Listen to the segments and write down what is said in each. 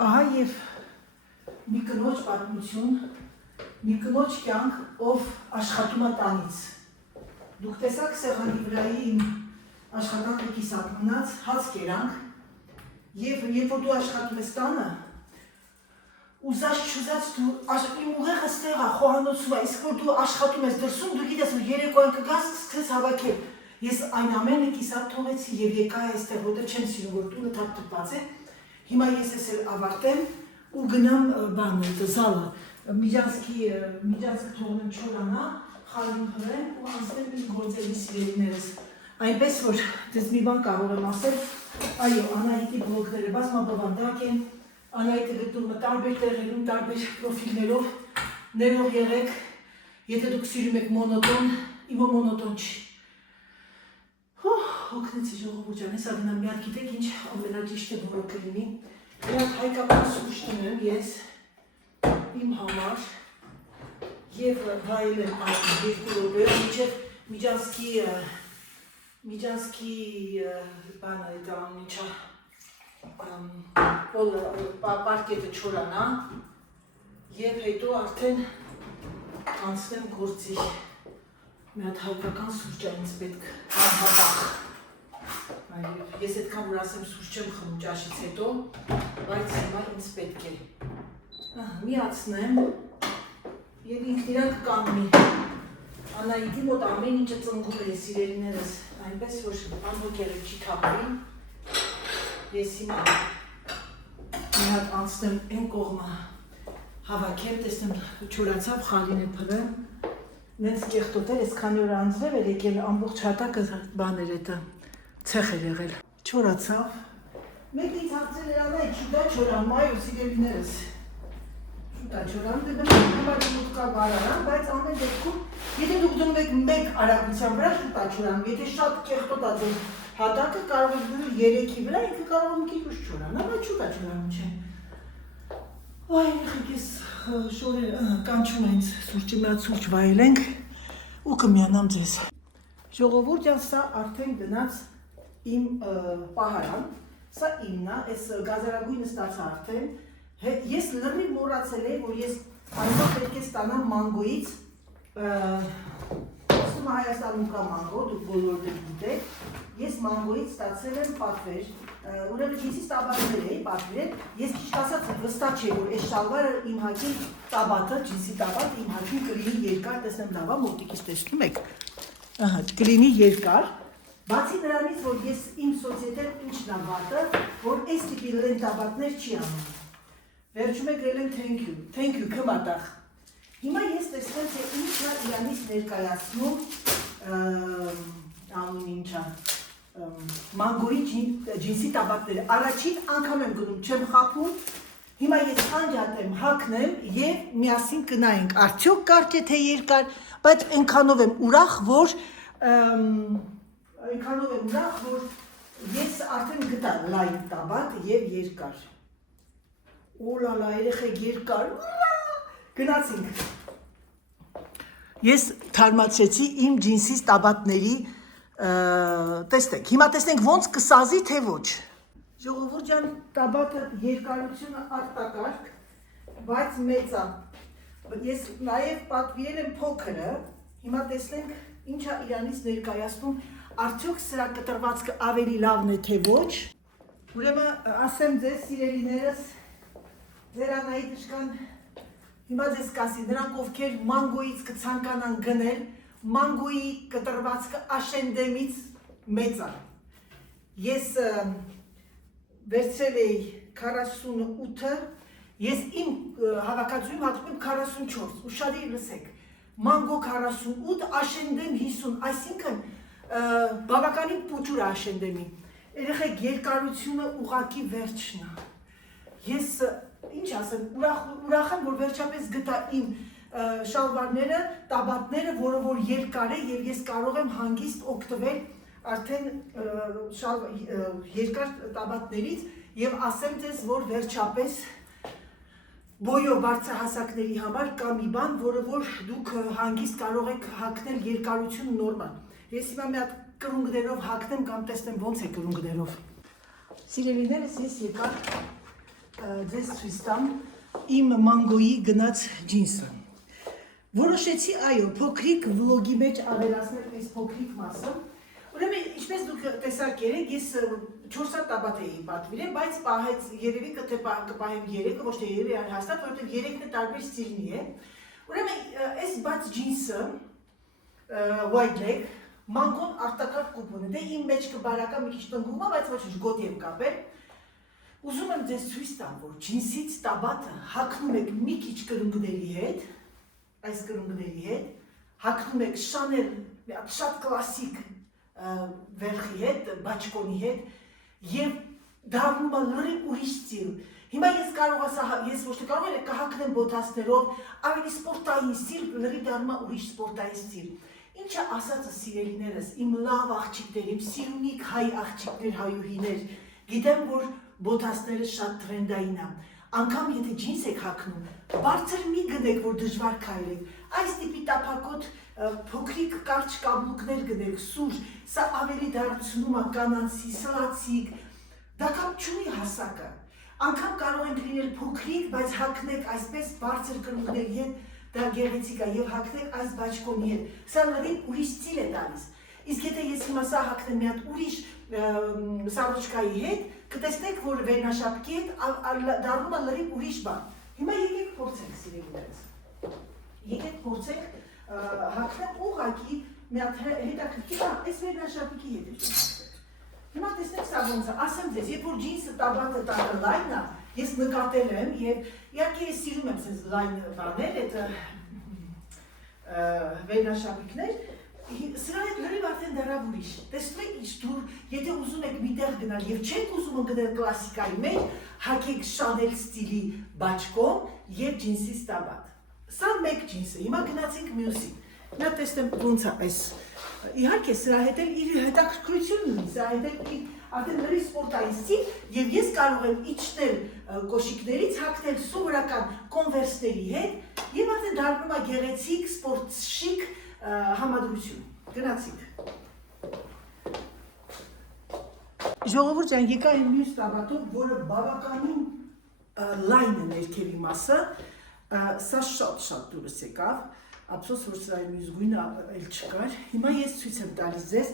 Ահա եւ մի կնոջ պատմություն, մի կնոջ կյանք, ով աշխատում է տանից։ Դուք տեսաք սեղանի վրայի իմ աշխատանքը կիսատ մնաց, հաց կերանք, եւ երբ որ դու աշխատում ես տանը, ուզած չուզած դու իմ ուղեղը ստեղ է, խոհանոցում է, իսկ որ դու աշխատում ես դրսում, դու գիտես, որ երեկոյան կգաս, սկսես հավաքել։ Ես այն ամենը կիսատ թողեցի եւ եկա այստեղ, որտեղ չեմ սիրում, որ տունը թափթփված է։ Հիմա ես էլ ավարտեմ ու գնամ զալը, միջանցքը թողնեմ չորանա, խալին հրեմ ու անցնեմ իմ գործերի սիրելիներս։ Այնպես որ դες մի բան կարող եմ ասել, այո, Անահիտի բլոգները բազմաբովանդակ են, Անահիտը գտնում է տարբեր տեղերում, տարբեր պրոֆիլներով, ներող եղեք, եթե դուք սիրում եք մոնոտոն, իմը մոնոտոն չի։ Հոգնեցի ժողովուրդ ջան, հեսա գնամ մի հատ գիտեք ինչ ամենաճիշտը որը կլինի։ Մի հատ հայկական սուրճ տնեմ ես իմ համար եւ վայելեմ այդ երկու րոպե, մինչեւ միջանցքի բանը դա ինչա պարկետը չորանա եւ հետո արդեն անցնեմ գործի։ Մի հատ հայկական սուրճ է ինձ պետք անհապաղ։ Ես այդքան որ ասեմ սուրճ չեմ խմում ճաշից հետո, բայց հիմա ինձ պետք է։ Միացնեմ եւ ինքն իրան կկանգնի։ Անահիտի մոտ ամեն ինչը ծնգում է սիրելիներս, այնպես որ անհոգերը չի թափվի։ Ես հիմա մի հատ անցնեմ այն կողմը հավաքեմ, տեսնեմ չորացավ, խալին է փռեմ։ Նենց կեղտոտ էր, ես քանի օր անձրև էր եկել ամբողջ հատակը բաներ էտը, ցեխ էր եղել։ Չորացավ։ Մեկ ինձ հարցել էր Անահիտ, շուտա չորամ, այո սիրելիներս։ Շուտա չորամ, դե բնավ նվագի մուտ կա բարարան, բայց ամեն դեպքում, եթե դուք դնում եք մեկ արագության վրա, շուտա չորամ, եթե շատ կեղտոտ է ձեր հատակը կարող եք դնել 3-ի վրա, ինքը կարող է մի քիչ ուշ չորանա, բայց շուտա չորանում չէ։ Այ երեխեք ես կանչում է ինձ սուրճի մի հատ սուրճ վայելենք ու կմիանամ ձեզ։ Ժողովուրդ ջան, սա արդեն գնաց իմ պահարան, սա իմն է, այս գազարագույնը ստացա արդեն։ Ես լրիվ մոռացել եմ, որ ես այնքան պետք է ստանամ մանգոից, ասում Հայաստանում կա մանգո, դուք բոլորը գիտեք, ես մանգոից ստացել եմ պատվեր, ուրեմն ջինսից տաբատներ էի պատվիրել, ես ճիշտ ասած վստահ չէի, որ այս շալվարը իմ հագին տաբատը, ջինսի տաբատը իմ հագին կլինի երկար, տեսնեմ լավ է, մոտիկից տեսնում եք, կլինի երկար, բացի նրանից, որ ես իմ սոցիետեն ինչն է վատը, որ այս տիպի լեն տաբատներ չի անում, վերջում եք գրել եմ thank you, կմատախ, հիմա ես տեսնեմ, թե ինչա իրանից ներկայացնում, անուն ինչա, մանգոյի ջինսի տաբատները, առաջին անգամ եմ գնում, չեմ խափում, հիմա ես անջատեմ, հագնեմ և միասին կնայենք, արդյոք կարճ է թե երկար, բայց այնքանով եմ ուրախ, որ ես արդեն գտա լայն տաբատ և երկար, օլալա երեխեք երկար, գնացինք, ես թարմացրեցի իմ ջինսից տաբատների տեսնենք, հիմա տեսնենք ոնց կսազի թե ոչ։ Ժողովուրդ ջան, տաբատը երկարությունը արտակարգ, բայց մեծ է։ Ես նաև պատվիրել եմ փոքրը, հիմա տեսնենք ինչա իրանից ներկայացնում, արդյոք սրա կտրվածքը ավելի լավն է թե ոչ։ Ուրեմն ասեմ ձեզ սիրելիներս, ձեր Անահիտը շկան, հիմա ձեզ կասի, նրանք ովքեր մանգոից կցանկանան գնել, մանգոյի կտրվածքը աշենդեմից մեծ է։ Ես վերցրել էի 48-ը, ես իմ հավաքածուում հատում եմ 44, ուշադիր լսեք, մանգո 48, աշենդեմ 50, այսինքն բավականին պուճուր է աշենդեմի։ Երեխեք երկարությունը ուղղակի վերջն է։ Ես ինչ ասեմ, ուրախ եմ, որ վերջապես գտա իմ շալվարները, տաբատները, որը որ երկար է և ես կարող եմ հանգիստ օգտվել արդեն երկար տաբատներից և ասեմ ձեզ, որ վերջապես բոյով բարձրահասակների համար կա մի բան, որը որ դուք հանգիստ կարող եք հագնել երկարություն նորմալ։ Ես հիմա մի հատ կրունկներով հագնեմ կամ տեսնեմ ոնց է կրունկներով։ Սիրելիներս ես եկա ձեզ ցույց տամ իմ մանգոյի գնաց ջինսը։ Որոշեցի, այո, փոքրիկ վլոգի մեջ ավելացնել այս փոքրիկ մասը։ Ուրեմն, ինչպես դուք տեսաք երեք, ես 4 հատ տաբատ էի պատվիրել, բայց պահեց երևի կպահեմ 3-ը, ոչ թե 3-ը հաստատ, որովհետև 3-ն է տարբեր ստիլի է։ Ուրեմն, այս բաց ջինսը white leg, մանգոն արտակարգ կուպոն է, դե իմ մեջ կբարական մի քիչ տնգում է, բայց ոչ ինչ գոտի եմ կապել։ Ուզում եմ ձեզ ցույց տամ, որ ջինսից տաբատը հագնում եք մի քիչ կրունկների հետ, այս կրունկների հետ, հագնում եք շանել շատ կլասիկ վերխի հետ, բաճկոնի հետ եւ դառնում է լրիվ ուրիշ ստիլ։ Հիմա ես ոչ թե կարող եմ կհագնեմ բոթասներով, ավելի սպորտային ստիլ, լրիվ դառնում է ուրիշ սպորտային ստիլ։ Ինչը ասածը սիրելիներս, իմ լավ աղջիկներ, իմ սիրունիկ հայ աղջիկներ, հայուհիներ, գիտեմ, որ բոթասները շատ տրենդային է։ Անգամ եթե ջինս եք հագնում, բարձր մի գնեք, որ դժվար քայլեք։ Այս տիպի տափակոտ փոքրիկ կարճ կաբլուկներ գնեք, սուր, սա ավելի դարձնում է կանանցի, սլացիկ, դա կապ չունի հասակը։ Անգամ կարող ենք լինել փոքրիկ, բայց հագնեք այսպես բարձր կրունկների հետ, դա գեղեցիկ է եւ հագնեք այս բաճկոնի հետ։ Սա լրիվ ուրիշ ստիլ է տալիս։ Իսկ եթե ես հիմա սա հագնեմ մի հատ ուրիշ սարոջկայի հետ, կտեսնեք, որ վերնաշապկի հետ դառնում է լրիվ ուրիշ բան։ Հիմա եկեք փորձենք, սիրելիներս։ Եկեք փորձենք հագնեմ ուղղակի մի հատ հետաքրքիր, այս վերնաշապկի հետ եմ հագնել։ Հիմա տեսնեք սա ոնց է, ասեմ ձեզ, երբ որ ջինսը տաբատը տակը լայն է, ես նկատել եմ եւ իհարկե ես սիրում եմ sense լայն բաներ, այդ վերնաշապիկներ, սրա հետ լրիվ արդեն դարավ ուրիշ։ Տեսնում եք ինչ դուր, եթե ուզում եք միտեղ գնալ եւ չեք ուզում գնել կլասիկայի մեջ, հագեք շանել ստիլի բաճկոն եւ ջինսից տաբատ։ Սա մեկ ջինսը, հիմա գնացինք մյուսին։ Նա տեսնեմ ոնց է այս։ Իհարկե սրա հետ էլ իր հետաքրքրությունն ունի, սրա հետ էլ արդեն լրիվ սպորտային ստիլ եւ ես կարող եմ իջնել կոշիկներից, հագնել սովորական կոնվերսների հետ եւ արդեն դառնում է գեղեցիկ, սպորտ շիկ համադրություն։ Գնացինք։ Ժողովուրդ ջան, եկա իմ մյուս տաբատով, որը բավականին լայն է ներքևի մասը, սա շատ դուրս եկավ, ափսոս որ սրա մյուս գույնը էլ չկար։ Հիմա ես ցույց եմ տալիս ձեզ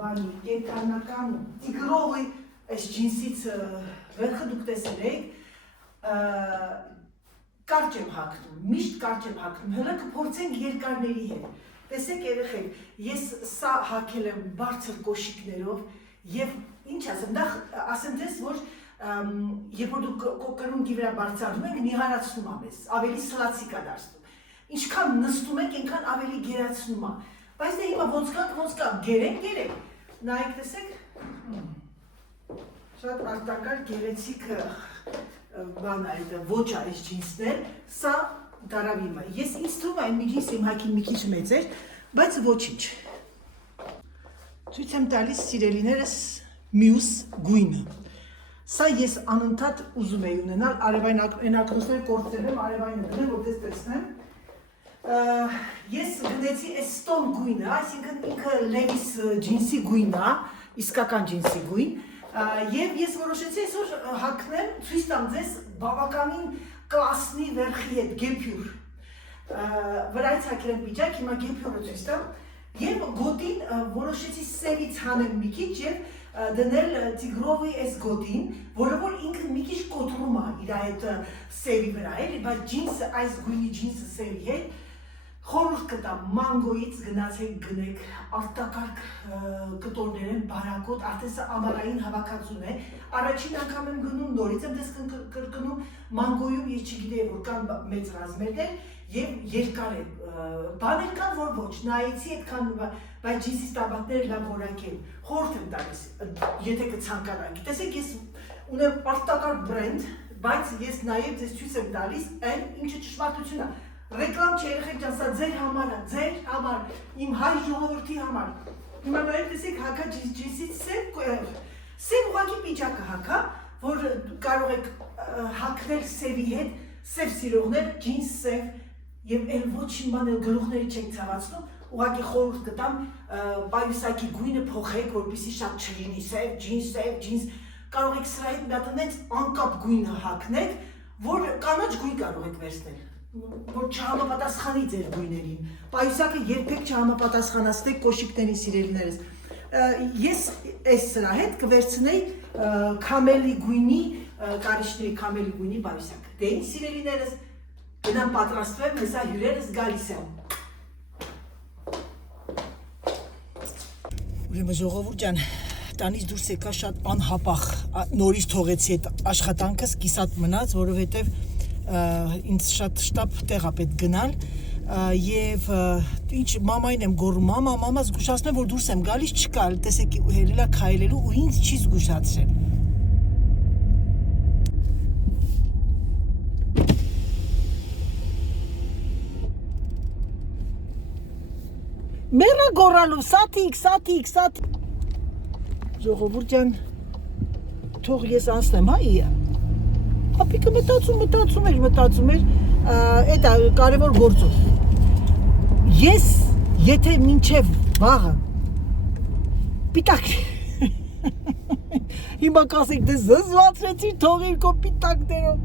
բանի կենտրոնական տիգրովի այս ջինսից վերքը դուք տեսել եք, կարճ եմ հագնում, միշտ կարճ եմ հագնում, հələ կփորձենք երկարների հետ։ Տեսեք երեխեք, ես սա հագել եմ բարձր կոշիկներով եւ ինչ ասեմ, դա ասեմ ձեզ, որ երբ որ դուք կրունկի վրա բարձրանում եք, նիհարացնում է մեզ, ավելի սլացիկ է դարձնում։ Ինչքան նստում եք, այնքան ավելի գերացնում է։ Բայց դե հիմա ոնց կա, գերեք, նայեք տեսեք, շատ արտակարգ գեղեցիկ բան է, ոչ այս ջինսներ, սա դարավ իմը։ Ես ինձ թվում է մի ջինս իմ հագին մի քիչ մեծ էր, բայց ոչինչ։ Ցույց եմ տալիս սիրելիներս մյուս գույնը։ Սա ես անընդհատ ուզում եի ունենալ, արևային ակնոցներ կորցրել եմ, արևայինը դնել, որտես տեսնեմ։ Ես գնեցի այս ստոն գույնը, այսինքն ինքը Levi's ջինսի գույնն է, իսկական ջինսի գույն, եւ ես որոշեցի այսօր հագնեմ, ցույց տամ ձեզ բավականին կլասնի վերխի հետ, գեփյուր։ Վրայից հագել եմ պիջակ, հիմա գեփյուրը ցույց տամ, եւ գոտին որոշեցի սևից հանեմ մի քիչ եւ դնել տիգրովի այս գոտին, որը որ ինքը մի քիչ կոտրում է իր այդ սևի վրա, էլի, բայց ջինսը, այս գույնի ջինսը սևի հետ խորհուրդ կտամ մանգոյից գնացեք գնեք, արտակարգ կտորներ են, բարակոտ, արդեն սա ամառային հավաքածուն է, առաջին անգամ եմ գնում, նորից եմ դες կրկնում, մանգոյում ես չգիտեի, որ կան մեծ ռազմերներ եւ երկար է, բաներ կան, որ ոչ, նայեցի այդքան, բայց ջինսից տաբատները լավ որակ են, խորհուրդ եմ տալիս, եթե կցանկանաք, տեսեք ես ունեմ արտակարգ բրենդ, բայց ես նաեւ ձեզ ցույց եմ տալիս այն ինչը ճշմարտություն է։ Ռեկլամ չէ երեխեք ջան, սա ձեր համար է, ձեր համար, իմ հայ ժողովրդի համար։ Հիմա նայեք տեսեք հագա ջինսից սև ուղղակի պիջակը հագա, որ կարող եք հագնել սևի հետ, սև սիրողներ, ջինս սև եւ էլ ոչինչ բան էլ գլուխների չեք ցավացնում, ուղղակի խորհուրդ կտամ պայուսակի գույնը փոխեք, որպեսզի շատ չլինի սև ջինս, կարող եք սրա հետ մի հատ այնց անկապ գույնը հագնեք, որ կանաչ գույն կարող եք վերցնել, որ չհամապատասխանի ձեր գույներին։ Պայուսակը երբեք չհամապատասխանացնեք կոշիկների սիրելիներս։ Ես այս սրա հետ կվերցնեի քամելի գույնի, կարիճների քամելի գույնի պայուսակ։ Դե ինչ սիրելիներս, գնամ պատրաստվեմ, հեսա հյուրերս գալիս եմ։ Ուրեմն ժողովուրդ ջան, տանից դուրս եկա շատ անհապաղ, նորից թողեցի այդ աշխատանքս, կիսատ մնաց, որովհետև ինձ շատ շտապ տեղ է պետք գնալ եւ ինչ մամային եմ գոռում, մամա զգուշացնեմ, որ դուրս եմ գալիս, չկա, տեսեք հելելա քայլելու ու ինձ չի զգուշացրել։ Մեռա գոռալու, սաթիկ։ Ժողովուրդ ջան, թող ես անցնեմ, հա, Ապիկը մտածում էր, այդ կարևոր գործով։ Ես, եթե մինչև վաղը, պիտակ, հիմա կասեք, դե զզվացրեցիր թողիր քո պիտակներով։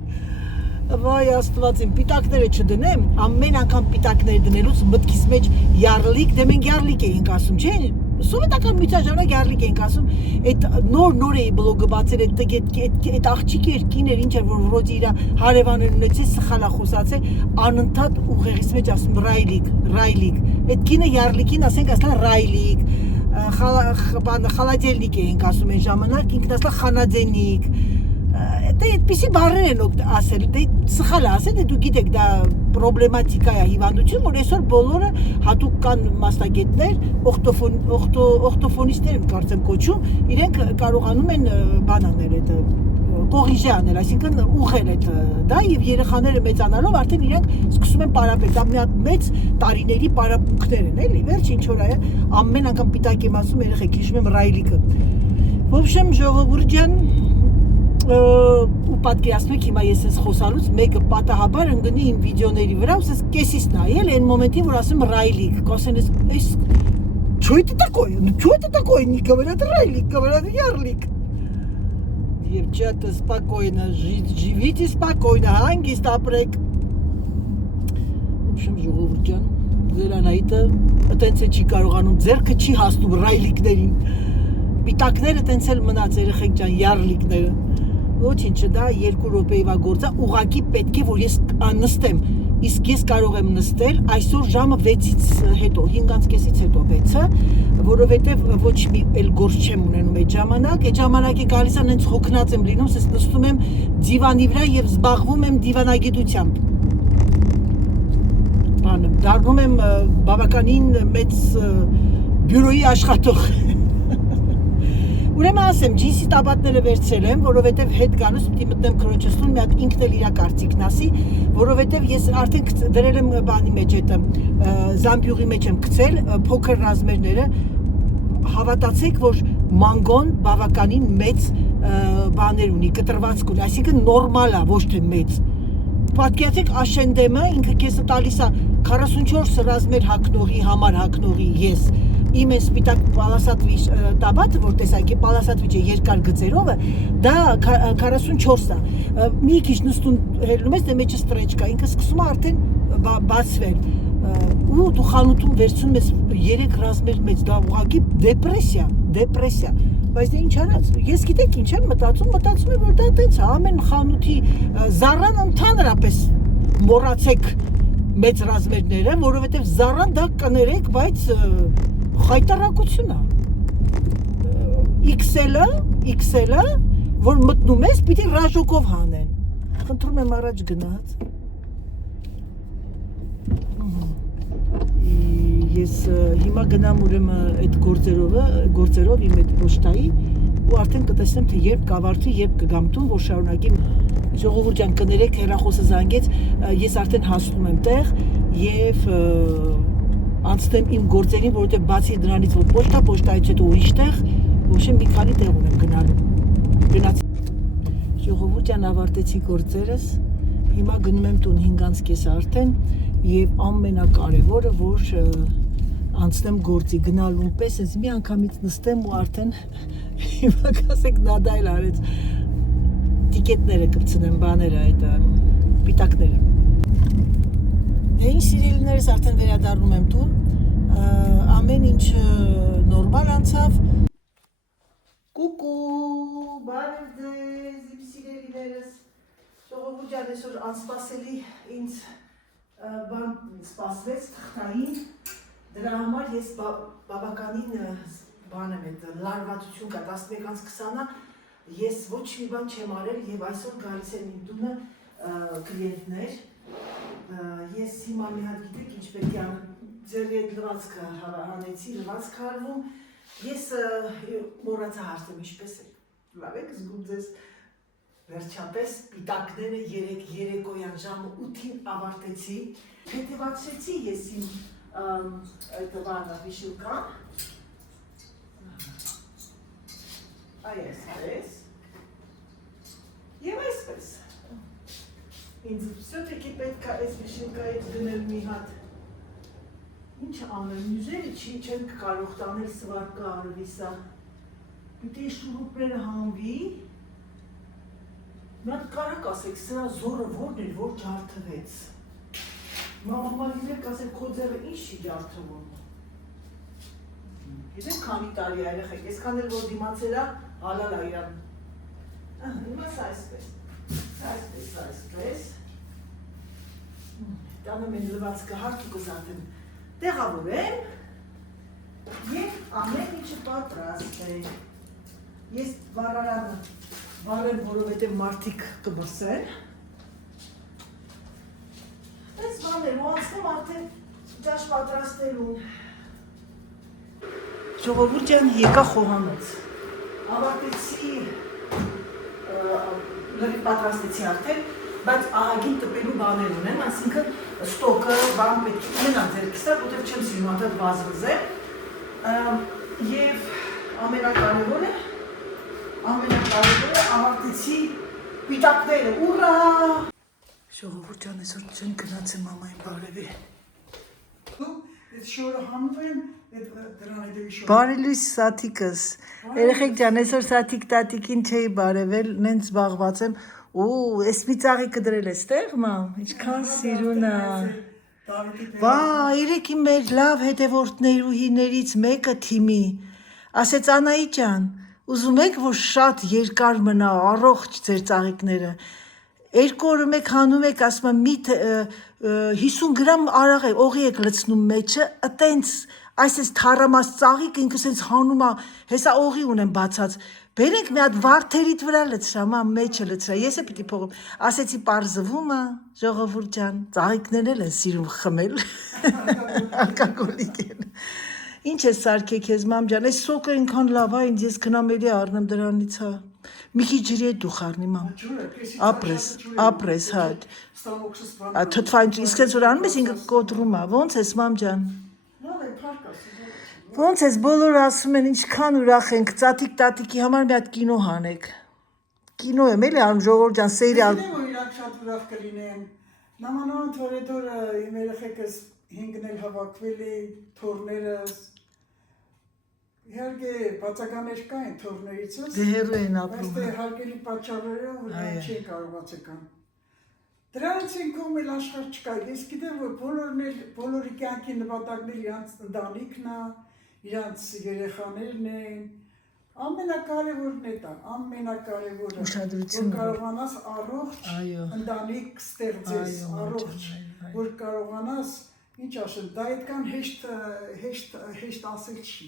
Վայ աստված իմ, պիտակները չդնեմ, ամեն անգամ պիտակներ դնելուց մտքիս մեջ յարլիկ, դե մենք յարլիկ էինք ասում, չէ՞։ Սովետական միության ժամանակ յարլիկ էինք ասում, այդ նոր էի բլոգը բացել, այդ աղջիկը էր, կին էր, ինչ էր, որ վրոդի իր հարևաններ ունեցել, սխալա խոսացել, անընդհատ ուղեղիս մեջ ասում ռայլիկ, այդ կինը յարլիկին ասենք ասլա ռայլիկ, խալադելնիկ էինք ասում այն ժամանակ, ինքն ասլա խանադենիկ, դե այդպիսի բառեր են ասել, դե սխալ է ասել, դե դու գիտեք, դա պրոբլեմատիկա է, հիվանդություն, որ այսօր բոլորը հատուկ կան մասնագետներ, օրթոֆոնիստներ եմ կարծեմ կոչում, իրենք կարողանում են բանանել այդ կողիժե անել, այսինքն ուղղել այդ դա եւ երեխաները մեծանալով արդեն իրենք սկսում են պարապել, դա մի հատ մեծ տարիների պարապմունքներ են, էլի, վերջ ինչ որ է, ամեն անգամ պիտակ եմ ասում երեխեք, հիշում եմ ռայլիկը։ Ոբշեմ ժողովուրդ ջան, ու պատկերացնեք հիմա ես ես խոսալուց մեկը պատահաբար ընկնի իմ վիդեոների վրա, ուսես կեսից նայել այն մոմենտին, որ ասում ռայլիկ, կասեն ես, что это такое, не говорят райлик, говорят ярлик. Девчата, спокойно, живите спокойно, հանգիստ ապրեք։ Ոբշեմ ժողովուրդ ջան, Զելանայիթը այտենց է չի կարողանում, ձեռքը չի հասնում ռայլիկներին։ Պիտակները տենց էլ մնաց երեխեք ջան, յարլիկները։ Ոչինչ, դա 2 րոպեվա գործ է, ուղղակի պետք է որ ես նստեմ, իսկ ես կարող եմ նստել այսօր ժամը 6-ից հետո, 5:30-ից հետո 6-ը, որովհետև ոչ մի էլ գործ չեմ ունենում այդ ժամանակի գալիս են հենց հոգնած եմ լինում, ես նստում եմ դիվանի վրա եւ զբաղվում եմ դիվանագիտությամբ։ Բանը, դառնում եմ բավականին մեծ բյուրոյի աշխատող։ Ուրեմն ասեմ, ջինսի տաբատները վերցրել եմ, որովհետև հետ գալուց պիտի մտնեմ քրոջս տուն, մի հատ ինքն էլ իր կարծիքն ասի, որովհետև ես արդեն դրել եմ բանի մեջ այդ զամբյուղի մեջ եմ գցել փոքր ռազմերները, հավատացեք, որ մանգոն բավականին մեծ բաներ ունի, կտրվածք ունի, այսինքն նորմալ է, ոչ թե մեծ։ Պատկերացեք Աշենդեմը ինքը քեզ տալիս է 44 ռազմեր հագնողի համար հագնողի ես իմ այս սպիտակ պալասատվի տաբատը, որ տեսակի պալասատվի չէ երկար գծերովը, դա 44 է։ Մի քիչ նստուն հելնում ես, դե մեջը ստրեչ կա, ինքը սկսում է արդեն բացվել։ Ու դու խանութում վերցնում ես 3 ռազմեր մեծ, դա ուղղակի դեպրեսիա։ Բայց դե ինչ արած, ես գիտեք ինչ եմ մտածում եմ, որ դա տենց է, ամեն խանութի Զառան ընդհանրապես մոռացեք մեծ ռազմերները, որովհետև Զառան դա կներեք, բայց խայտարակություն է։ XL-ը, որ մտնում ես, պիտի ռաժոկով հանեն։ Խնդրում եմ առաջ գնաց։ Ես հիմա գնամ ուրեմն այդ գործերով իմ այդ պոչտայի ու արդեն կտեսնեմ թե երբ կավարտվի, երբ կգամ տուն, որ շարունակեմ։ Ժողովուրդ ջան, կներեք, հեռախոսը զանգեց, ես արդեն հասնում եմ տեղ եւ անցնեմ իմ գործերին, որովհետեւ բացի դրանից որ պոչտայից հետո ուրիշ տեղ, ոչ մի քանի տեղ ունեմ գնալու։ Գնացի։ Ժողովուրդ ջան, ավարտեցի գործերս, հիմա գնում եմ տուն 5:30 արդեն եւ ամենակարևորը, որ անցնեմ գործի գնալու պես, ես մի անգամից նստեմ ու արդեն հիմա կասեք նադայլ արեց տիկետները կպցնեմ, բաները, այդ պիտակները։ Դե ինչ սիրելիներս արդեն վերադառնում եմ տուն, ամեն ինչ նորմալ անցավ։ Կուկու, բարև ձեզ, իմ սիրելիներս, ժողովուրդ ջան, այսօր անսպասելի ինձ բան սպասվեց թղթային, դրա համար ես բավականին բան եմ այդ լարվածություն կա 11:20-ը, ես ոչ մի բան չեմ արել եւ այսօր գալիս են իմ տունը կլիենտներ, ես հիմա մի հատ գիտեք ինչ պետք է անեմ, ձեր այդ լվացքը հանեցի, լվացքը արվում, ես մոռացա հարցեմ ինչպես է, լավ եք զգում ձեզ, վերջապես պիտակները երեկոյան ժամը 8-ին ավարտեցի, հետևացրեցի ես իմ այդ բանը վիշուկան, այսպես, և այսպես, ինձ վսյոտեքի պետք է այս վիշուկայից դնել մի հատ, ինչ անել, նյուզերը չեն կարող տանել սվարկը արվի սա, պիտի շուրուպները հանվի, Մատ կարակ ասեք, սրա զորը որն էր, որ ջարդվեց։ Մամալիներ կասեք, քո ձևը ինչ չի ջարդվում։ Գիտեք քանի տարի երեխեք, այսքան էլ որ դիմացել է, հալալ է իրան։ Հիմա սա այսպես։ Տանում են լվացքը հարկ ու կզատեմ։ Տեղավորեմ և ամեն ինչը պատրաստ է։ Ես վառարանը վարեմ, որովհետև մարդիկ կմրսեն։ Այս բաներ ու անցնեմ արդեն ճաշ պատրաստելուն։ Ժողովուրդ ջան, եկա խոհանոց։ Ավարտեցի, լրիվ պատրաստեցի արդեն, բայց ահագին տպելու բաներ ունեմ, այսինքն ստոկը, բան պետք է ունենա ձեռքիս, որտեղ չեմ սիրում անդադ վազվզել։ Եվ ամենակարևորը ավարտեցի պիտակները, ուրա! Ժողովուրդ ջան, այսօր չեն գնացել մամային բարևի։ Այդ շորը հանում եմ, դրան հետևի շորը։ Բարելույս սաթիկս, երեխեք ջան, այսօր սաթիկ տատիկին չէի բարևել, նենց զբաղված եմ, այս մի ծաղիկը դրել ես տեղ, մամ, ինչքան սիրուն է։ Վա, երեքի մեր լավ հետևորդներուհիներից մեկը թիմի, ասեց Անայի ջան, ուզում եք, որ շատ երկար մնա, առողջ ձեր ծաղիկները, 2 օրը մեկ հանում եք, ասում եմ, մի 50 գրամ արաղ է, օղի եք լցնում մեջը, տենց, այս թարամաս ծաղիկ ինքս ինձ հանում է, հեսա օղի ունեմ բացած, բերենք մի հատ վարդերիդ վրա լցրա, մամ մեջը լցրա, ես է պիտի փողում, ասեցի պարզվում է, ժողովուրդ ջան, ծաղիկներն էլ են սիրում խմել, ալկոգոլիկ են, ինչ է սարքեք ես մամ ջան, այս սոկը ինքան լավ է, ինձ ես գնամ էլի առնեմ դրանից հա, մի քիչ ջրի է դու խառնի մամ, ապրես հա, թթվային, իսկ ես որ անում ես ինքը կոտրում է, ոնց ես մամ ջան, ոնց ես բոլորը ասում են ինչքան ուրախ ենք, ծատիկ տատիկի համար մի հատ կինո հանեք, կինո եմ էլի անում ժողովուրդ ջան, սերիալ, իրանք շատ ուրախ կլինեն, նամանան թորեդորը իմ երեխեքս 5-ն էլ հավաքվել է, թորներս, իհարկե բացականեր կային թորներիցս, դե հեռու են ապրում, բայց դե հարկելի պատճառները, որ չի կարողացեկան։ Դրանից ինքում էլ աշխարհ չկա, ես գիտեմ, որ բոլորի կյանքի նպատակն իրանց ընտանիքն է, իրանց երեխաներն են, ամենակարևորն է դա, ամենակարևորը, որ կարողանաս առողջ ընտանիք ստեղծես, առողջ, որ կարողանաս, ինչ ասեմ, դա այդքան հեշտ ասել չի,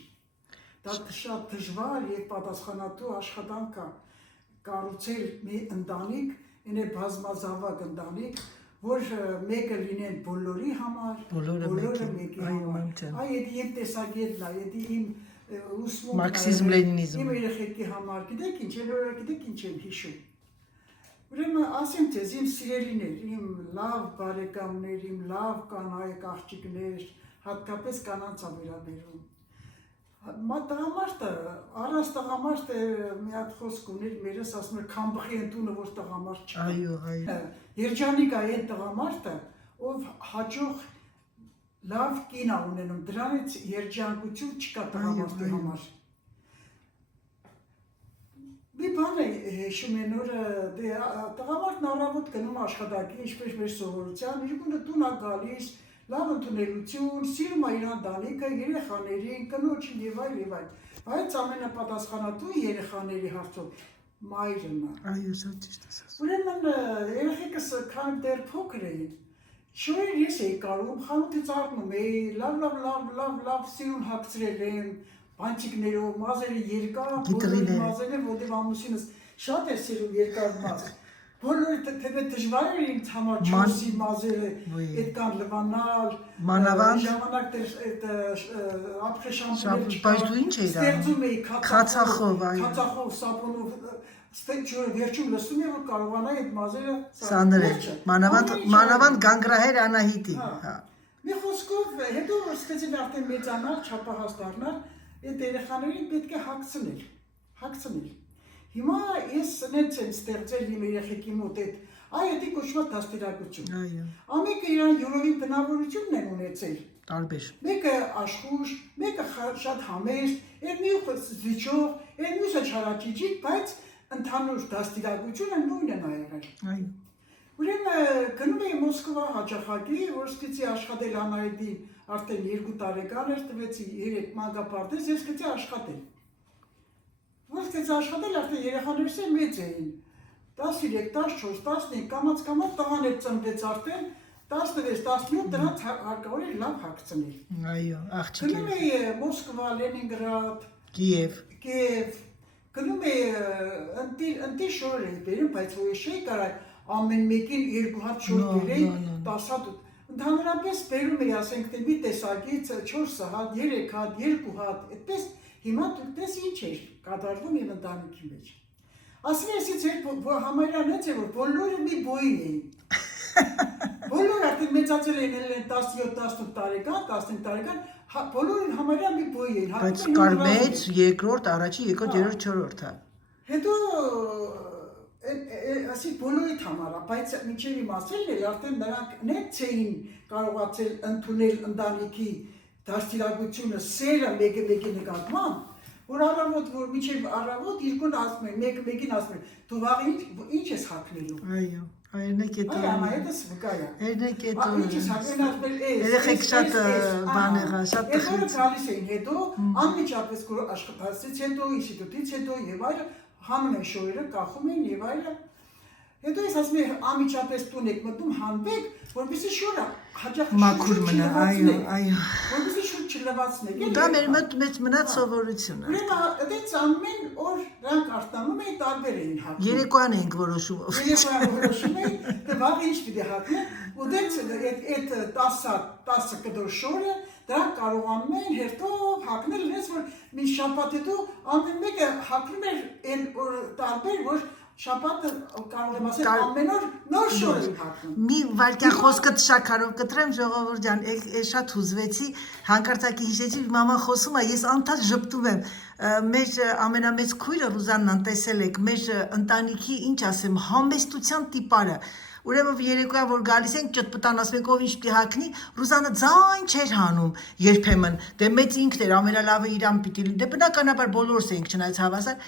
դա շատ դժվար և պատասխանատու աշխատանք է կառուցել մի ընտանիք, ինե բազմազավակ ընտանիք, որ մեկը լինեն բոլորի համար, բոլորը մեկի համար, այ եդի իմ տեսագետն է, եդի իմ ուսմունքն է, Մարքսիզմ Լենինիզմ, իմ երեխեքի համար, գիտեք ինչ, գիտեք ինչ եմ հիշում, ուրեմն ասեմ ձեզ, իմ սիրելիներ, իմ լավ բարեկամներ, իմ լավ կանայք աղջիկներ, հատկապես կանանց է վերաբերում, տղամարդը, առանց տղամարդը մի հատ խոսք ուներ, մերս ասում էր քամբխի ընտունը, որ տղամարդ չկա։ Երջանիկ է այն տղամարդը, ով հաճող լավ կին ա ունենում, դրանից երջանկություն չկա տղամարդի համար։ Մի բան է հիշում են օրը, տղամարդն առավոտ գնում աշխատակի, ինչպես մեր սովորության, իր տուն ա գալիս, լավ ընդունելություն, սիրում ա իր ընտանիքը, երեխաներին, կնոջին եւ այլ։ Բայց ամենապատասխանատու երեխաների հարցով մայրն ա։ Այո, սա ճիշտ է ասում։ Ուրեմն երեխեքս քան դեռ փոքր էին, շորեր ես էի կարում, խանութից առնում էի, լավ սիրուն հագցրել եմ, բանջիկներով, մազերը երկար, բոլորի մազերը, որտեղ ամուսինս շատ է սիրում երկար մազ։ Բոլորը թեպե դժվար էր ինձ համար չորսի մազերը, այդ կան լվանալ, ժամանակ դեր ապխե շամպուներ բայց դու ինչ էիր ստեղծում էի քացախով, սապոնով, վերջում լսում եմ, որ կարողանայի այդ մազերը սանրել, մանավանդ գանգրահեր Անահիտի։ Մի խոսքով, հետո որ սկսեցին արդեն մեծանալ, չափահաս դառնալ, այդ երեխաներին պետք է հագցնել։ Հիմա ես նենց եմ ստեղծել իմ երեխեքի մոտ այդ, դա կոչվում է դաստիարակություն։ Ամենը իրան յուրովին բնավորությունն են ունեցել։ Տարբեր։ Մեկը աշխուժ, մեկը շատ համեստ, այդ մյուսը զիջող, այդ մյուսը չարաճիճիկ, բայց ընդհանուր դաստիարակությունը նույնն է եղել։ Ուրեմն գնում էի Մոսկվա հաճախակի, որ սկսեցի աշխատել Անահիտին, արդեն 2 տարեկան էր, տվեցի 3 մանկապարտեզ, ես սկսեցի աշխատել։ Որ սկսեցի աշխատել, արդեն երեխաներս մեծ էին, 13, 14, 15, կամաց տղաներ ծնվեց արդեն, 16, 17 դրանց հարկավոր էր լավ հագցնել։ Այո, աղջիկ Գնում էի Մոսկվա, Լենինգրադ, Կիև, գնում էի ընտի շոր էի բերում, բայց որ ես չէի կարա ամեն մեկին 2 հատ շոր բերեի, 10 հատ, ընդհանրապես բերում էի, ասենք թե մի տեսակից 4 հատ, 3 հատ, 2 հատ, այդպես հիմա դուք տես ինչ էր կատարվում իմ ընտանիքի մեջ։ Ասում եմ, ես համարյա նենց է, որ բոլորը մի բոյի էին։ Բոլորը արդեն մեծացել էին 17-18 տարեկան, 15 տարեկան, բոլորին համարյա մի բոյի էին։ Բայց կար մեծ, երկրորդ, առաջի, երկրորդ, երրորդ, չորրորդ, հա։ Հետո ասի բոլորիդ համար, բայց մինչև իմ ասելն էր, արդեն նրանք նենց էին կարողացել ընդունել ընտանիքի դաստիարակությունը, սերը մեկի նկատմամբ, որ առավոտ, որ մինչև առավոտ երկուն ասում են, մեկին ասում են, դու վաղ ինչ ես հագնելու։ Այո, Երնեկետո։ Այո, ամայետս վկա է։ Երնեկետո։ Ինչ ես հագնել ասվել էս։ Երեխեք շատ բան եղա, շատ տխրեց։ Հետո գալիս էին հետո, անմիջապես աշխատածից հետո, ինստիտուտից հետո եւ այլը, հանում են շորերը, կախում են եւ այլը։ Հետո ես ասում եմ, անմիջապես տուն եք մտնում հանվեք, որպեսզի շորը հաճախ մաքուր մնա, այո։ Որպեսզի շուտ չլվացնեք։ Դա մեր մեծ մնաց սովորություն է։ Ուրեմն այդպես ամեն օր դրանք արտանում էին, տարբեր էին հագնում։ Երեկոյան էինք որոշում։ Երեկոյան որոշում էին, թե վաղ ինչ պիտի հագնեն, ու դենց այդ 10 կդոր շորը դրանք կարողանում էին հերթով հագնել, հենց որ մի շաբաթ հետո ամեն մեկը հագնում էր այն տարբեր, որ շաբաթը կարող եմ ասել ամեն օր նոր շոր են հագնում։ Մի վարկյա խոսքդ շաքարով կտրեմ, ժողովուրդ ջան, շատ հուզվեցի, հանկարծակի հիշեցի, մաման խոսում է, ես անդադ ժպտում եմ։ Մեր ամենամեծ քույրը Ռուզաննան տեսել եք, մեր ընտանիքի, ինչ ասեմ, համեստության տիպարը։ Ուրեմն երեկոյան որ գալիս ենք ճտպտան ասում ենք ով ինչ պիտի հագնի, Ռուզանը ձայն չէր հանում երբեմն։ Դե մեծ ինքն էր, ամենալավը իրան պիտի լինի։ Դե բնականաբար բոլորս էինք չնայած հավասար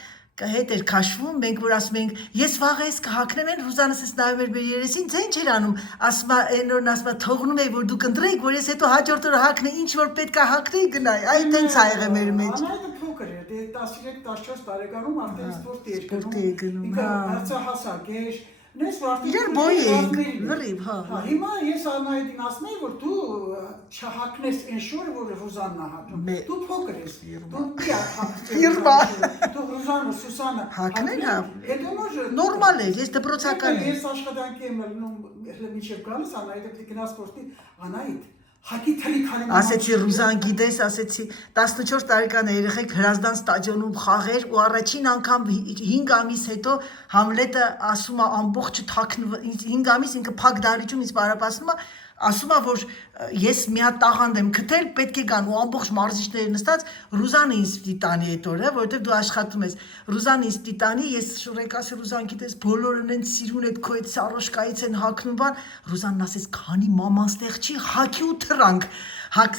հետ էր քաշվում, մենք որ ասում ենք, ես վաղ ես կհագնեմ են, Ռուզանս ես նայում էր մեր երեսին, ձեն չէր անում, ասում է, այն օրն ասում է, թողնում էի, որ դուք ընտրեիք, որ ես հետո հաջորդ օրը հագնեի, ինչ որ պետք է հագնեի գնայի, այն տենց ա եղել մեր մեջ։ Անայդը փոքր էր, դե 13-14 տարեկանում արդեն սպորտի էր գնում, ինքը հարցահասակ էր, նես որ արդեն իրար բոյ էինք, լրիվ, հա։ Հիմա ես Անահիտին ասում եմ, որ դու չհագնես այն շորը, որ Ռուզաննա հագնում, դու փոքր ես, դու Ռուզանը, Սուսանը հագնել հա, հետո որ նորմալ էր, ես դպրոցական եմ։ Ես աշխատանքի եմ լնում մինչև գալիս, Անահիտը պիտի գնա սպորտի, Անահիտ հակի թրի քանի ասեցի Ռուզան գիտես, ասեցի 14 տարեկան երեխեք հրազդան ստադիոնում խաղեր ու առաջին անգամ 5 ամիս հետո Համլետը ասում է ամբողջը թաքնව 5 ամիս ինքը փակ դարիճում ինձ բարապասնում է ասում է որ ես մի հատ տաղանդ եմ գտել, պետք է գան ու ամբողջ մարզիչները նստած Ռուզանը ինձ պիտի տանի այդ օրը, որովհետև դու աշխատում ես։ Ռուզան ինձ պիտի տանի, ես շուրեք ասի Ռուզան գիտես բոլորն են սիրուն այդ քո այդ սարոշկայից են հագնում բան։ Ռուզանն ասեց քանի մաման ստեղ չի, հագի ու թրանք։ Այդ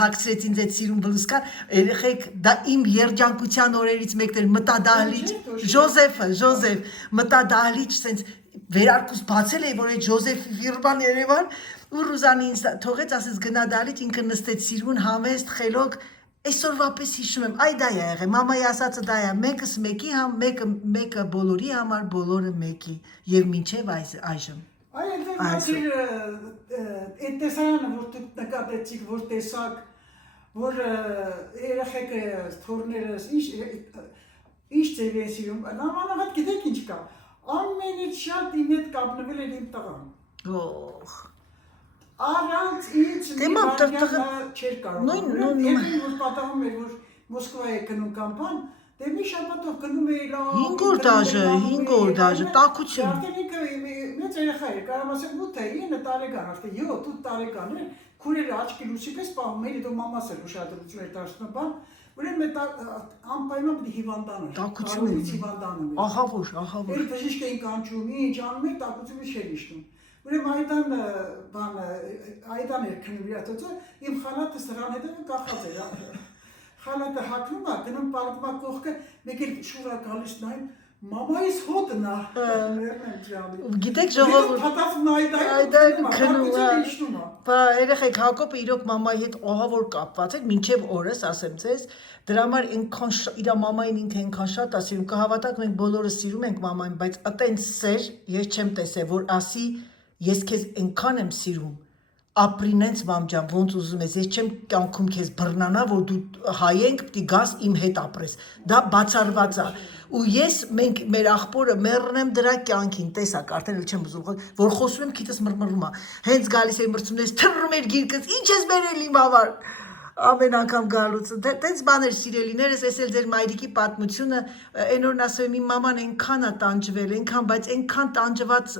հագցրեց ինձ այդ սիրուն բլուսկան, երեխեք դա իմ երջանկության օրերից մեկն էր, մտա դահլիճ, Ժոզեֆ, մտա դահլիճ, սենց վերարկուս բացել էի, որ այդ Ժոզեֆի ֆիրման Երևան, ու Ռուզանի ինձ թողեց, ասեց գնա դահլիճ, ինքը նստեց սիրուն, համեստ, խելոք, այսօրվա պես հիշում եմ, այ դա է եղել, մամայի ասածը դա է, մեկս մեկի մեկը բոլորի համար, բոլորը մեկի, եւ մինչեւ այժմ։ Այդ տեսարանը, որ դուք նկատեցիք, որ տեսակ, որ երեխեքը, թորներս, ինչ ձև են սիրում, նամանավատ գիտեք ինչ կա, ամենից շատ իմ հետ կապնվել էր իմ տղան։ Առանց ինձ մի վարյան չեր կարող, և որ պատահում էր, որ Մոսկվա է կնում կամ բան, դե մի շաբաթով գնում էի լավ, 5 օր դաժե, տաքություն։ Արդեն ինքը մեծ երեխա էր, կարող ասեմ 8-9 տարեկան, արդեն 7-8 տարեկան էր, քուրերը աչքի լույսի պես պահում էր, դու մամաս էր ուշադրություն էր դարձնում բան, ուրեմն անպայման պիտի հիվանդան էր, կարողից հիվանդանում էր։ Ահավոր։ Էլ բժիշկ էին կանչում, ինչ անում էր, տաքությունը չէր իշտում։ Ուրեմն այդան էր քնում իր ատոցը, իմ խալատը սրան հետևը կախած էր, խալատը հագնում է, գնում պալկում է կողքը, մեկ էլ շուրա գալիս նայում, մամայիս հոտն է, Գիտեք ժողովուրդ, պատասում այդան քնում է, բա երեխեք Հակոբը իրոք մամայի հետ ահավոր կապված էր, մինչև օրս ասեմ ձեզ, դրա համար ինքան իր մամային ինքը այնքան շատ ասում, կհավատաք մենք բոլորը սիրում ենք մամային, բայց այտենց սեր ես չեմ տեսել, որ ասի ես քեզ այնքան եմ սիրում, ապրին ենց մամ ջան, ոնց ուզում ես, ես չեմ կյանքում քեզ բռնանա, որ դու հայ ենք, պիտի գաս իմ հետ ապրես, դա բացառված է, ու ես մենք մեր աղբորը մեռնեմ դրա կյանքին, տեսակ, արդեն էլ չեմ ուզում, որ խոսում եմ քիթս մռմռում է, հենց գալիս էի մրցում ես, թռռում էր գիրկս, ինչ ես բերել իմ համար, ամեն անգամ գալուց, տենց բաներ սիրելիներս, ես էլ ձեր մայրիկի պատմությունը, այն օրն ասում եմ, իմ մաման այնքան է տանջվել, այնքան, բայց այնքան տանջված,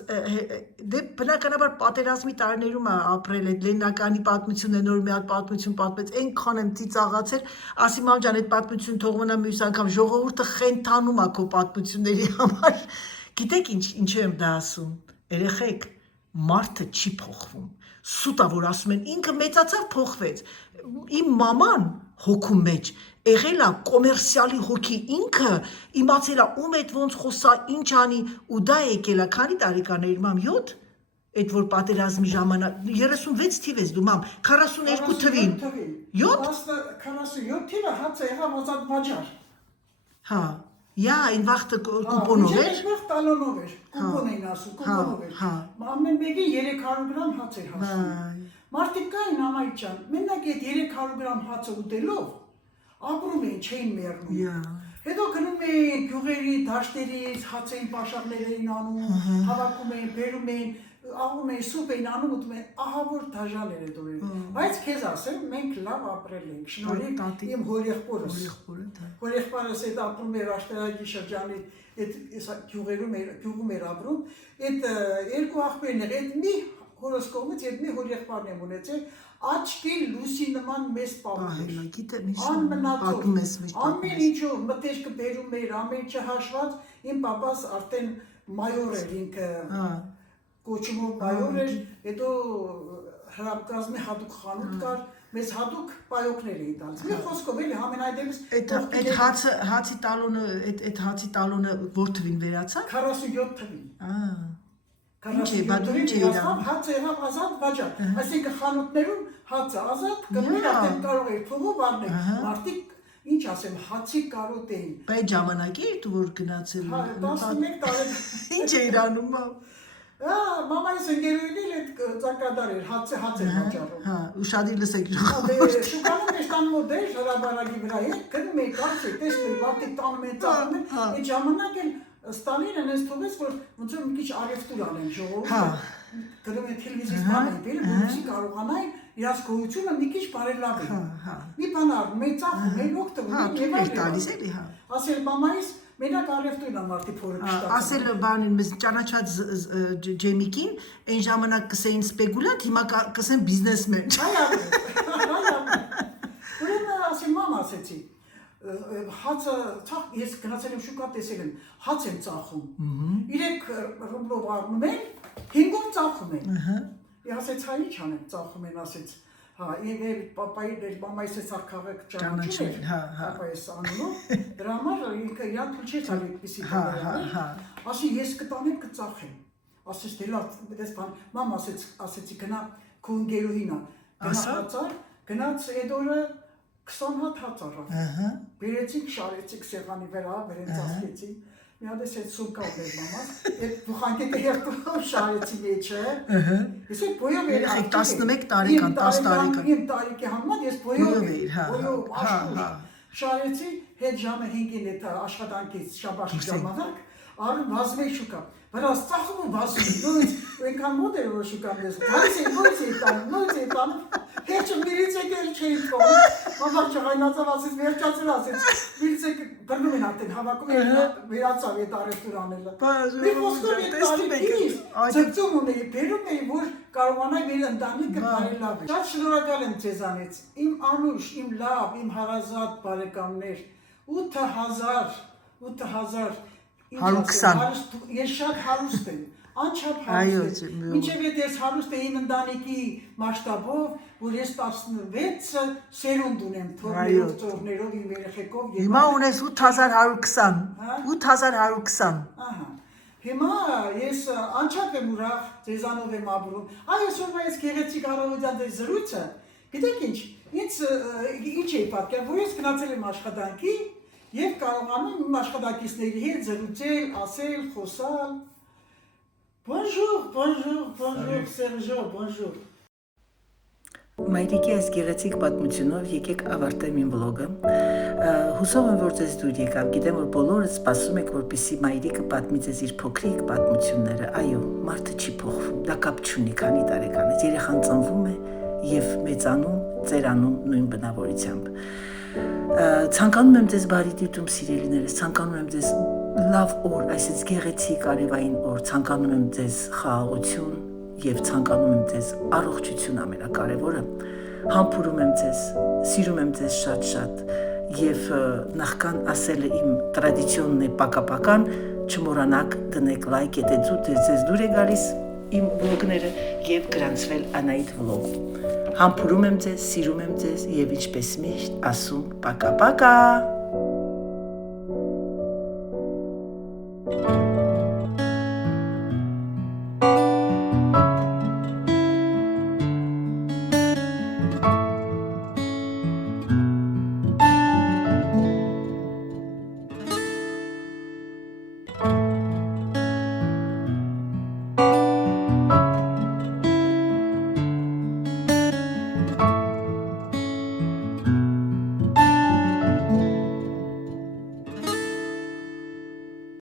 դե բնականաբար պատերազմի տարիներում է ապրել, այդ Լենինականի պատմությունը, նոր մի հատ պատմություն պատմեց, այնքան եմ ծիծաղացել, ասի մամ ջան, այդ պատմություն թող մնա մյուս անգամ, ժողովուրդը խենթանում է քո պատմությունների համար, գիտեք ինչու եմ դա ասում, երեխեք, մարդը չի փոխվում, սուտ է, որ ասում են, ինքը մեծացավ փոխվեց, իմ մաման հոգու մեջ եղել է կոմերցիալի հոգի, ինքը իմացել է ում հետ ոնց խոսա, ինչ անի, ու դա եկել է, քանի տարեկան էր մամ, 7, այդ որ պատերազմի ժամանակ, 36 թիվ ես դու մամ, 42 թվին, 7? 47 թիվը հաց եղավ ազատ վաճառ։ Հա, յա, այն վաղտը կուպոնով էր։ Մինչև վաղ տալոնով էր, կուպոն էին ասում, կուպոնով էր։ Ամեն մեկին 300 գրամ հաց էր հասնում։ Մարդիկ կային ամայի ջան, մենակ այդ 300 գրամ հացը ուտելով, ապրում էին, չէին մեռնում։ Հետո գնում էին գյուղերի, դաշտերից, հացային պաշարներ էին անում, հավաքում էին, բերում էին, աղում էին, սուպ էին անում, ուտում էին, ահավոր դաժան էր այդ օրերը։ Բայց քեզ ասեմ, մենք լավ ապրել ենք, շնորհիվ իմ հորեղբորս։ Հորեղբորս այդ ապրում էր Աշտարակի շրջանի այդ գյուղում էր ապրում, այդ երկու աղբերն էր, այդ մի հորս կողմից այդ մի հորեղբարն եմ ունեցել, աչքի լույսի նման մեծ պապուր, անմնացող, ամեն ինչով մտեշկը բերում էր, ամեն ինչը հաշված, իմ պապաս արդեն մայոր էր ինքը, կոչումով մայոր էր, հետո հրապկազմի հատուկ խանութ կար, մեզ հատուկ պայոքներ էին տալիս, մի խոսքով էլի համենայնդեպս այդ հացի տալոնը որ թվին վերացավ? 47 թվին։ Հացը եղավ ազատ վաճառ, այսինքն խանութներում հացը ազատ, գնել արդեն կարող էր փողով առնել, մարդիկ ինչ ասեմ, հացի կարոտ էին։ Բայց ժամանակի էր դու որ գնացել։ 11 տարի։ Ինչ էր անում մամ։ Մամայիս ընկերուհին էլ այդ ծակադար էր, հաց էր վաճառում։ Հա, ուշադիր լսեք։ Շուկանում էր տան մոտ էր, հրաբարակի վրա էր, գնում էի կարծեք, տեսնում էի, մարդիկ տանում են ծաղում են, այդ ժամանակ էլ Ստալինը նես թողեց, որ ոնց որ մի քիչ արևտուր անեն ժողովուրդը, գրում են տելևիզիոն բաներ, որոնցի կարողանային իրաց գոյությունը մի քիչ բարելավել։ Մի բան առնում, մեծ ծախում, մեկ օգտվում, տալիս էլի, հա։ Ասել մամայիս, Մենակ արևտուրն ամարտի փորը կշտացել։ Ասել բանին մեզ ճանաչած ջեմիկին, այն ժամանակ կսեին սպեկուլանտ, հիմա կսեն բիզնեսմեն։ Ուրեմն ասի մամ ասեցի, հացը ես գնացել եմ շուկա տեսել եմ, հաց եմ ծախում։ 3 ռուբլով առնում են, 5-ով ծախում են։ Ես ասեց հայ ինչ անեմ, ծախում են, ասեց հա, եւ պապայի մամայիս էս քաղաք ճանաչում էր, պապայիս անունով, դրա համար ինքը իրան թույլ չէր տալի այդպիսի բաներ։ Ասի ես կտանեմ կծախեմ։ Ասեց դե լավ, դες բան, մամ ասեցի գնա քո ընկերուհինա, գնաց այդ օրը 20 հատ հաց առավ։ Բերեցինք, շարեցինք սեղանի վրա, վերեն ծածկեցինք։ Մի հատ էս սուկա էր մամաս, այդ բուխանքետը երկու շարեցի մեջը։ Ես այդ բոյով էր 11 տարեկան, 10 տարեկան։ Իմ տարիքի համեմատ ես բոյով աշխուժ շարեցի, հետ ժամը 5-ին այդ աշխատանքից շաբաթ ժամանակ, առ վազմեի շուկա։ Բայց ծախում ու վազում, այնքան մոտ էր որ շուկան ես։ Նույնց է տան։ Հետ չմիրից եկել չէի կողմ։ Մամա չղայնացավ ասեց, վերջացել ասեց, միրից եկել բռնում են ատեն, հավաքում են վերացավ այդ արևտուր անելը։ Մի խոսքով այդ տարիքից ձգծում ունեի, բերում էի, որ կարողանայի մեր ընտանիքը բարելավել։ Շատ շնորհակալ եմ ձեզանից, իմ անուշ, իմ լավ, իմ հարազատ բարեկամներ, 8000 120 Ես շատ հարուստ եմ, անչափ հարուստ եմ, մինչև ես հարուստ եմ ընտանիքի մասշտաբով, որ ես 16 սերունդ ունեմ թորներով, ծողներով, իմ երեխեքով։ Հիմա ունես 8120, 8120։ Հիմա ես անչափ եմ ուրախ, ձեզանով եմ ապրում։ Այսօրվա ես գեղեցիկ առավոտյան դες զրույցը, գիտեք ինչ, ինձ ինչ էի պատկերել, որ ես գնացել եմ աշխատանքի եւ կարողանում իմ աշխատակիցների հետ զրուցել, ասել, խոսալ։ Bonjour, Sergio, bonjour։ Մայրիկի այս գեղեցիկ պատմությունով եկեք ավարտեմ իմ վլոգը։ Հուսով եմ, որ ձեզ դուր եկավ։ Գիտեմ, որ բոլորը սպասում եք, որպեսզի Մայրիկը պատմի ձեզ իր փոքրիկ պատմությունները։ Այո, մարդը չի փոխվում։ Դա կապ չունի, քանի տարեկան է։ Երեխան ծնվում է եւ մեծանում, ծերանում նույն բնավորությամբ։ Ցանկանում եմ ձեզ բարի դիտում, սիրելիներս, ցանկանում եմ ձեզ լավ օր, այսպես գեղեցիկ արևային օր, ցանկանում եմ ձեզ խաղաղություն եւ ցանկանում եմ ձեզ առողջություն ամենակարևորը։ Համբուրում եմ ձեզ, սիրում եմ ձեզ շատ-շատ եւ նախքան ասելը իմ տրադիցիոնն է պակապական, չմոռանաք դնեք լայք, եթե ձեզ դուր է գալիս իմ վլոգները եւ գրանցվել Անահիտ վլոգ։ Համբուրում եմ ձեզ, սիրում եմ ձեզ եւ ինչպես միշտ ասում պակա-պակա։